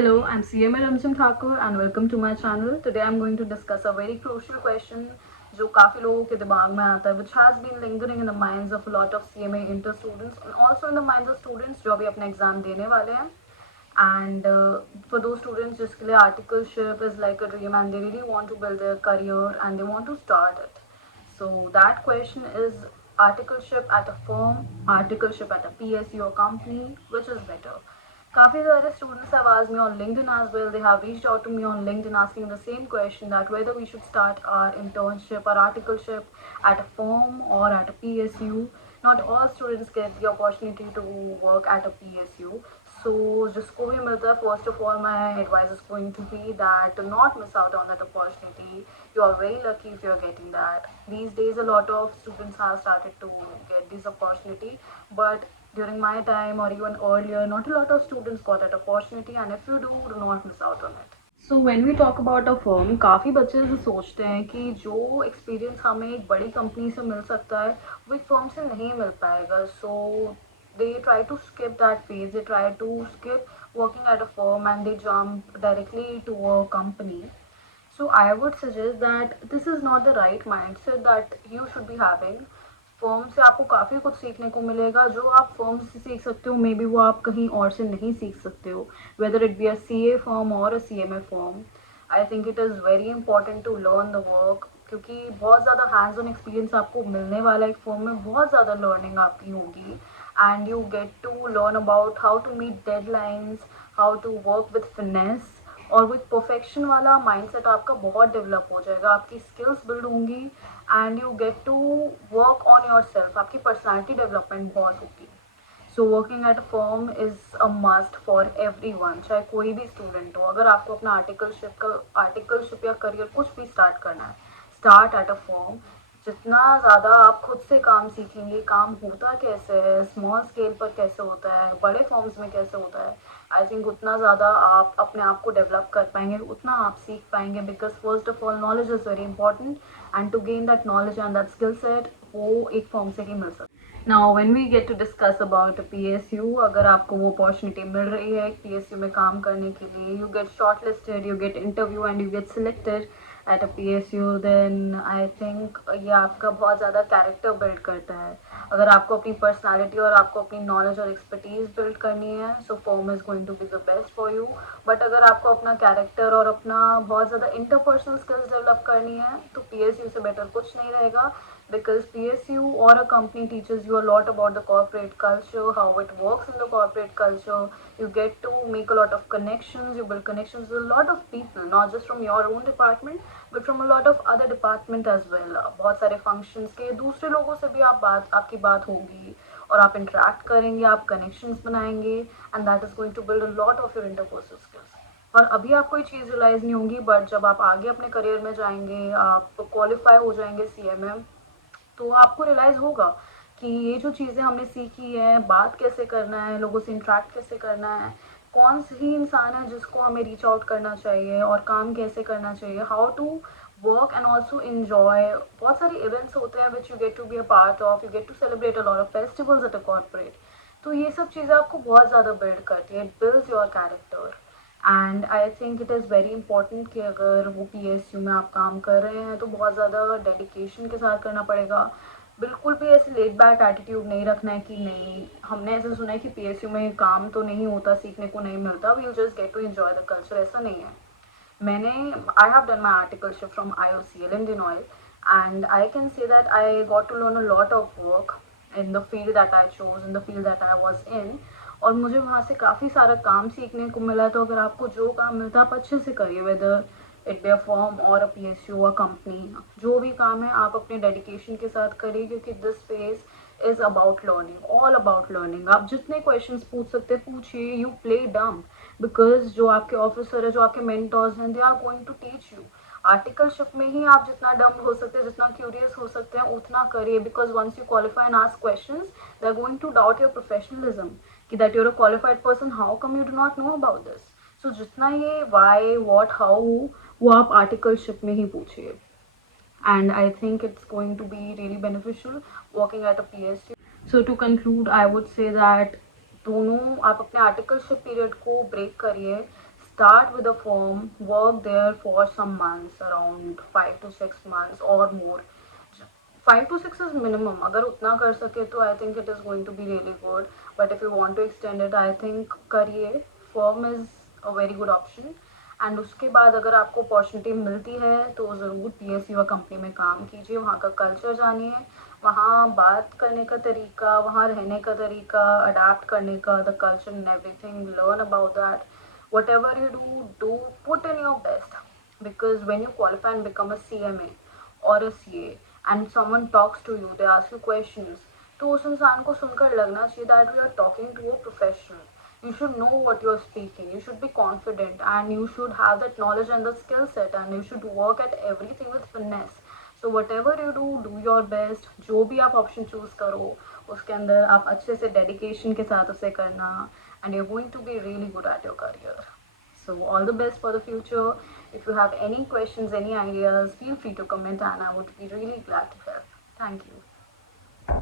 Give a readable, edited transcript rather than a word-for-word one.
Hello, I'm CMA Ramjan Thakur and welcome to my channel. Today I'm going to discuss a very crucial question जो काफ़ी लोगों के दिमाग में आता है, which has been lingering in the minds of a lot of CMA inter students and also in the minds of students जो अभी अपना एग्जाम देने वाले हैं. And for those students जिसके लिए articleship is like a dream and they really want to build their career and they want to start it. So that question is articleship at a firm, articleship at a PSU or company, which is better? काफ़ी सारे students have asked me on LinkedIn as well. They have reached out to me on LinkedIn asking the same question that whether we should start our internship or articleship at a firm or at a PSU. Not all students get the opportunity to work at a PSU. So जिसको भी मिलता है, first of all my advice is going to be that do not miss out on that opportunity. You are very lucky if you are getting that. These days a lot of students have started to get this opportunity, but during my time or even earlier not a lot of students got that opportunity, and if you do not miss out on it. So when we talk about a firm, काफ़ी बच्चे ऐसे सोचते हैं कि जो एक्सपीरियंस हमें एक बड़ी कंपनी से मिल सकता है वो एक फर्म से नहीं मिल पाएगा. So they try to skip that phase, they try to skip working at a firm and they jump directly to a company. So I would suggest that this is not the right mindset that you should be having. Firm से आपको काफ़ी कुछ सीखने को मिलेगा जो आप फर्म से सीख सकते हो, मे बी वो आप कहीं और से नहीं सीख सकते हो, whether it be a CA firm और a CMA firm. I think it is very important to learn the work, क्योंकि बहुत ज़्यादा हैंड्स ऑन एक्सपीरियंस आपको मिलने वाला है एक फर्म में, बहुत ज़्यादा लर्निंग आपकी होगी and you get to learn about how to meet deadlines, how to work with finesse और विथ परफेक्शन वाला माइंडसेट आपका बहुत डेवलप हो जाएगा, आपकी स्किल्स बिल्ड होंगी and you get to work on yourself, आपकी पर्सनैलिटी डेवलपमेंट बहुत होगी. So working at a firm is a must for everyone, चाहे कोई भी स्टूडेंट हो. अगर आपको अपना आर्टिकलशिप या करियर कुछ भी स्टार्ट करना है, स्टार्ट एट अ फर्म. जितना ज़्यादा आप खुद से काम सीखेंगे, काम होता कैसे है, स्मॉल स्केल पर कैसे होता है, बड़े फॉर्म्स में कैसे होता है, आई थिंक उतना ज़्यादा आप अपने आप को डेवलप कर पाएंगे, उतना आप सीख पाएंगे. Because first of all knowledge is very important and to gain that knowledge and that skill set वो एक फॉर्म से ही मिल सकता है. Now when we get to discuss about PSU, अगर आपको वो अपॉर्चुनिटी मिल रही है PSU में काम करने के लिए, you get shortlisted, you get interview and you get selected at a PSU, then I think ये आपका बहुत ज़्यादा कैरेक्टर बिल्ड करता है. अगर आपको अपनी पर्सनालिटी और आपको अपनी नॉलेज और एक्सपर्टीज़ बिल्ड करनी है, so firm is going to be the best for you. But अगर आपको अपना कैरेक्टर और अपना बहुत ज़्यादा इंटरपर्सनल स्किल्स डेवलप करनी है तो PSU से बेटर कुछ नहीं रहेगा, because PSU or a company teaches you a lot about the corporate culture, how it works in the corporate culture. You get to make a lot of connections, you build connections with a lot of people, not just from your own department, but from a lot of other department as well. बहुत सारे functions के दूसरे लोगों से भी आपकी बात होगी और आप interact करेंगे, आप connections बनाएंगे, and that is going to build a lot of your interpersonal skills. और अभी आपको ये चीज़ रियलाइज़ नहीं होंगी, बट जब आप आगे अपने करियर में जाएंगे, आप क्वालिफाई हो जाएंगे CMA, तो आपको रियलाइज़ होगा कि ये जो चीज़ें हमने सीखी है, बात कैसे करना है, लोगों से इंटरेक्ट कैसे करना है, कौन सही इंसान है जिसको हमें रीच आउट करना चाहिए और काम कैसे करना चाहिए, how to work and also enjoy. बहुत सारे इवेंट्स होते हैं which you get to be a part of, you get to celebrate a lot of festivals at a corporate. तो ये सब चीज़ें आपको बहुत ज़्यादा बिल्ड करती है, it builds your character. And I think it is very important कि अगर वो PSU में आप काम कर रहे हैं तो बहुत ज़्यादा डेडिकेशन के साथ करना पड़ेगा. बिल्कुल भी ऐसे लेट बैक एटीट्यूड नहीं रखना है कि नहीं, हमने ऐसा सुना है कि PSU में काम तो नहीं होता, सीखने को नहीं मिलता, we just get to enjoy the culture. ऐसा नहीं है. मैंने I have done my articleship from IOCL Indian Oil and I can say that I got to learn a lot of work in the field that I chose, in the field that I was in. और मुझे वहाँ से काफ़ी सारा काम सीखने को मिला. तो अगर आपको जो काम मिलता है आप अच्छे से करिए, weather it be a form और अ PSU और कंपनी, जो भी काम है आप अपने डेडिकेशन के साथ करिए, क्योंकि this phase is about learning, all about learning. आप जितने क्वेश्चंस पूछ सकते हैं पूछिए, यू प्ले डम, बिकॉज जो आपके ऑफिसर है, जो आपके मेंटर्स हैं, they are going to teach you. Articleship में ही आप जितना डम हो सकते हैं, जितना क्यूरियस हो सकते हैं उतना करिए, because once you qualify and ask questions they are going to doubt your professionalism कि that you're a qualified person, how come you do not know about this. So जितना ये वाई वॉट हाउ वो आप आर्टिकलशिप में ही पूछिए. And I think it's going to be really beneficial working at a PSU. So to conclude, I would say that दोनों आप अपने articleship period को ब्रेक करिए, start with a firm, work there for some months, around 5 to 6 months or more. 5 to 6 is minimum. अगर उतना कर सके तो I think it is going to be really good. But if you want to extend it, I think करिए. Firm is a very good option. And उसके बाद अगर आपको अपॉर्चुनिटी मिलती है तो ज़रूर PSU या कंपनी में काम कीजिए. वहाँ का कल्चर जानिए, वहाँ बात करने का तरीका, वहाँ रहने का तरीका, अडाप्ट करने का, the culture and everything, learn about that. Whatever you do put in your best, because when you qualify and become a CMA or a CA and someone talks to you, they ask you questions, तो उस इंसान को सुनकर लगना चाहिए that we are talking to a professional. You should know what you're speaking, you should be confident, and you should have that knowledge and the skill set, and you should work at everything with finesse. So whatever you do your best. जो भी आप option choose करो उसके अंदर आप अच्छे से डेडिकेशन के साथ उसे करना, and you're going to be really good at your career. So all the best for the future. If you have any questions, any ideas, feel free to comment, and I would be really glad to help. Thank you.